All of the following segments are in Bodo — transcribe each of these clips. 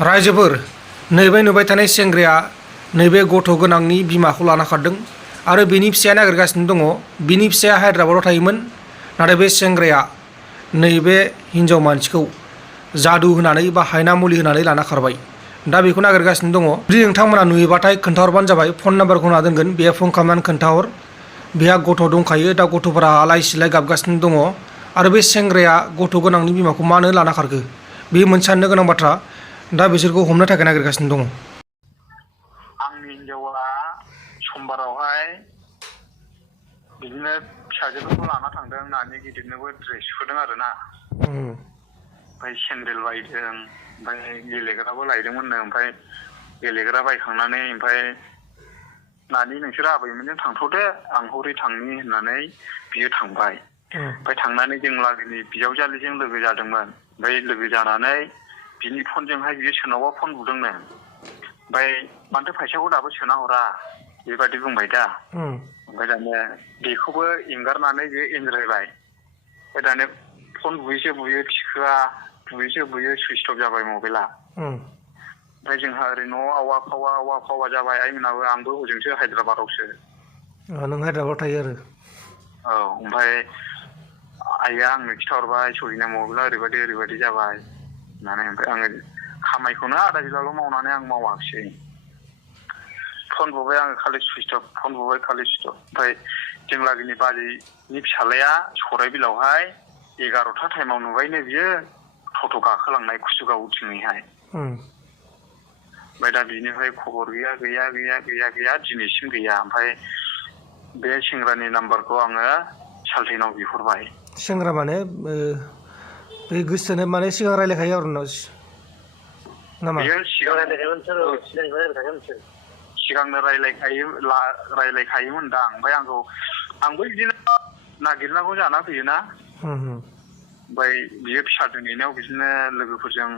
रायजोफोर नैबे नुबाय थानाय सेंग्राया नैबे गथ' गोनांनि बिमाखौ लाना खारदों आरो बिनि फिसाया नागिरगासिनो दङ। बिनि फिसाया हायद्राबादाव थायोमोन, नाथाय बे सेंग्राया नैबे हिन्जाव मानसिखौ जादु होनानै बा हायना मुलि होनानै लाना खारबाय। दा बेखौ नागिरगासिनो दङ। जुदि नोंथांमोना नुयोबाथाय खोन्थाहरबानो जाबाय। फन नाम्बारखौ होना दोनगोन, बेयाव फन खालामनानै खोन्थाहर। बेहा गथ' दंखायो, दा गथ'फोरा आलाय सिलाय गाबगासिनो दङ आरो बे सेंग्राया गथ' गोनांनि बिमाखौ मानो लाना खारखो, बेयो मोनसे साननो गोनां बाथ्रा। दा बिसोरखौ हमनो थाखाय नागिरगासिनो दङ। आंनि हिन्जावा समबारावहाय बिदिनो फिसाजोफोरखौ लाना थांदों, नानि गिदिरनोबो ड्रेस सुहोदों आरो ना। ओमफ्राय सेन्देल बायदों, ओमफ्राय गेलेग्राबो लायदोंमोननो। ओमफ्राय गेलेग्रा बायखांनानै ओमफ्राय नानि नोंसोर आबैमोनजों थांथ'दो, आं हरै थांनि होननानै बियो थांबाय। ओमफ्य थांनानै जों लागोनि बिजावजालिजों लोगो जादोंमोन। ओमफ्राय लोगो जानानै बिनि फनजोंहाय बियो सोरनावबा फन बुदोंनो। ओमफ्राय मानोथो फैसाखौ दाबो सोना हरा बेबायदि बुंबाय दा। ओमफ्राय दानिया बेखौबो एंगारनानै बियो एनज्रायबाय। ओमफ्राय दानिया फन बुयोसो बुयो थिखोआ, बुयोसो बुयो सुइस अफ जाबाय मबाइला। ओमफ्राय जोंहा ओरै न'आव आवा फावा जाबाय। आइमोनाबो आंबो हजोंसो हायद्राबादावसो। नों हायद्राबादाव थायो आरो? औ। ओमफ्राय आइया आंनो खिन्थाहरबाय, सहिना मबाइला ओरैबायदि जाबाय होननानै। ओमफ्राय आङो खामायखौनो आधा बेलाल' मावनानै आं मावाखिसै। फन बुबाय आङो खालि सुइच अफ, फन बुबाय खालि सुइच अफ। ओमफ्राय जोंलागिनि बाजैनि फिसालाया सराइबिलावहाय 11था टाइमाव नुबायनो बियो टट' गाखोलांनाय कुसुगावथिङैहाय। ओमफ्राय दा बिनिफ्राय खबर गैया दिनैसिम गैया। ओमफ्राय बे सेंग्रानि नाम्बारखौ आङो सालथेनाव बिहरबाय। सेंग्रा माने बे गोसोथोनाय माने सिगां रायलायखायो आरो नामा? सिगांनो रायलायखायोमोन दां। ओमफ्राय आंबो बिदिनो नागिरनांगौ जाना फैयोना। ओमफ्राय बियो फिसा दोनहैनायाव बिदिनो लोगोफोरजों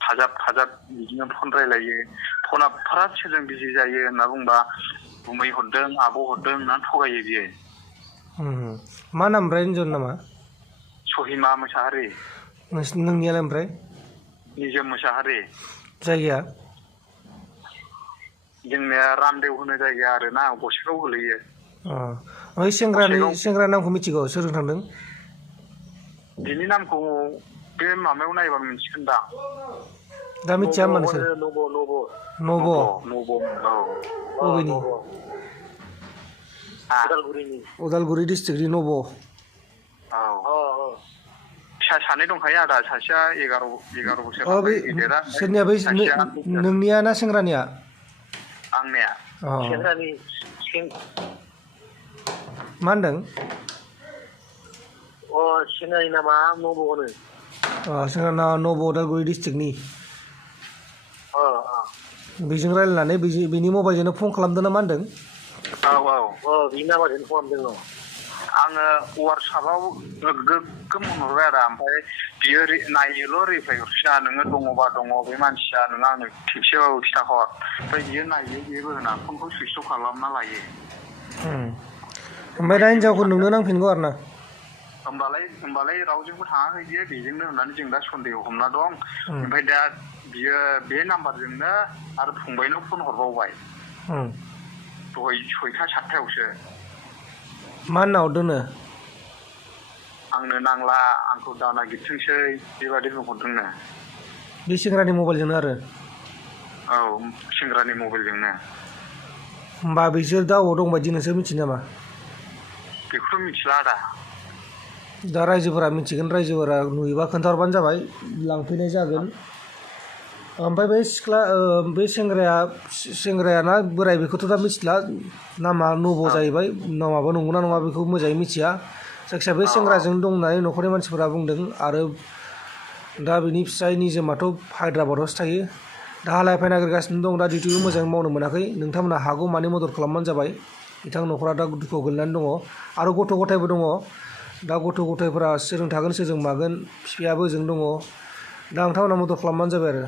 थाजाब बिदिनो फन रायलायो। फना फाराब सोरजों बिजि जायो होनना बुंबा गुमै हरदों, आब' हरदों होननानै थगायो बियो। मा नाम ओमफ्राय हिन्जावनि नामा? सहिमा मोसाहारि। नोंनियालाय ओमफ्राय? निजोम मोसाहारि। जायगाया? जोंनिया रामदेव होनो जायगाया आरो ना, गसाइगाव गोलैयो। ओइ सेंग्रानि नामखौ मिथिगौ, सोरजों थांदों? बिनि नामखौ बे माबायाव नायबा मिथिगोन दां। दा मिथिया होमबा नोंसोर? नब'। बबेनि? उदालगुरि डिस्ट्रिक्टनि नब'। औ। फिसा सानै दंखायो आदा, सासेया 11 बोसोर गिदिरा। सोरनिया बै नोंनिया ना सेंग्रानिया? आंनिया। मा होनदों? सेंग्रानि नामा नब' होनो। सेंग्राना नब' उदालगुरि डिस्ट्रिक्टनि। बेजों रायलायनानै बिनि मबाइलजोंनो फन खालामदों ना मा होनदों? औ बिनि नाम्बारजोंनो खालामदों। आङो वाट्सएपआव गोगोम होनहरबाय आरो। ओमफ्राय बियो नायोल', रिप्लाय हरफिना। नोङो दङबा दङ बे मानसिया, नोङो आंनो खेबसेबाबो खिन्थाहर। ओमफ्राय बियो नायो, जेबो होना, फनखौ सुइच अफ खालामना लायो। ओमफ्राय दा हिन्जावखौ नोंनो नांफिनगौ आरो ना? होमबालाय रावजोंबो थाङाखै बियो, बेजोंनो होननानै जों दा सन्देह हमना दं। ओमफ्राय दा बियो बे नाम्बारजोंनो आरो फंबायनाव फन हरबावबाय दहाय 6था 7थायावसो। मा होनना हरदोंनो? आंनो नांला, आंखौ दा नागिरथोंसै बेबादि बुंहरदोंनो। बे सेंग्रानि मबाइलजोंनो आरो? औ, सेंग्रानि मबाइलजोंनो। होमबा बिसोर दा अबाव दं बायदि नोंसोर मिथियो नामा? बेखौथ' मिथिला आदा। दा रायजोफोरा मिथिगोन, रायजोफोरा नुयोबा खोन्थाहरबानो जाबाय, लांफैनाय जागोन। ओमफ्राय बे सेंग्राया ना बोराय बेखौथ' दा मिथिला। नामा नब' जाहैबाय, नामाबो नंगौना नङा बेखौ मोजाङै मिथिया। जायखिजाया बे सेंग्राजों दं होननानै न'खरनि मानसिफोरा बुंदों। आरो दा बिनि फिसाय निजोमाथ' हायद्राबादावसो थायो। दा हालाय हाफाय नागिरगासिनो दं। दा डिउटिखौ मोजाङै मावनो मोनाखै। नोंथांमोनहा हागौ मानि मदद खालामबानो जाबाय। बिथां न'खरा दा दुखुआव गोलैनानै दङ आरो गथ' गथायबो दङ। दा गथ' गथायफोरा सोरजों थागोन सोरजों मागोन, बिफायाबो ओजों दङ। दा नोंथांमोनहा मदद खालामबानो जाबाय आरो।